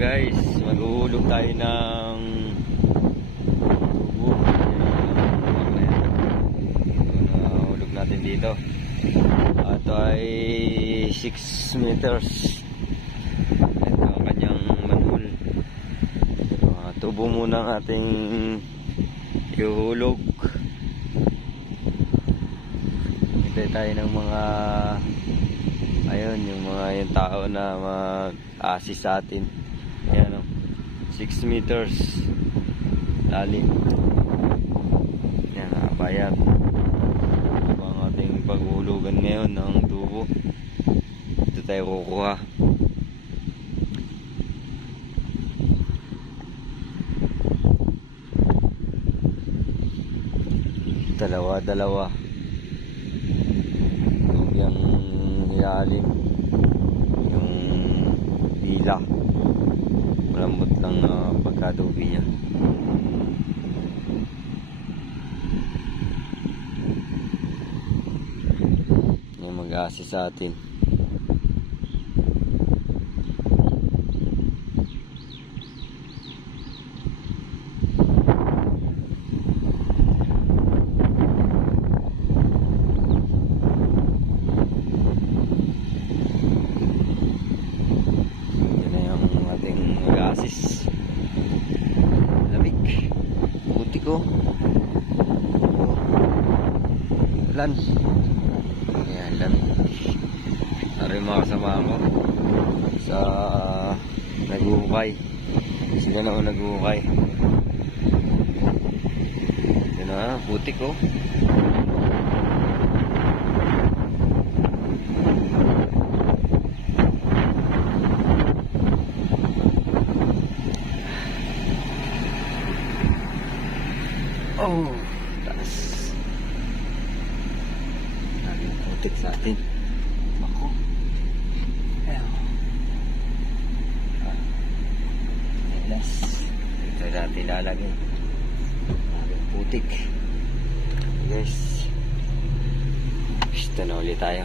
guys, maghuhulog tayo ng tubo. Hulog natin dito. Ito ay 6 meters. Ito ang kanyang manhole. Tubo muna ang ating ihuhulog. Hintay tayo ng mga ayun, yung tao na mag-assist sa atin. Ayan o, 6 meters lalim. Ayan, nakabayag. Ito ang ating paghulugan ngayon ng tubo. Ito tayo kukuha. Dalawa yung ilalim, yung bila malambot lang na pagkadubi niya. Yung mag-assist sa atin. Lamig, puti ko. Lan. Ayan, lamig. Ari mga kasama ko sa naghuhukay. Sila na ako naghuhukay. Ito na, puti ko. Oh, taas. Daming putik sa atin. Ako. Ayan. Alas. Ito natin lalagay. Daming putik. Guys. Gusto na ulit tayo.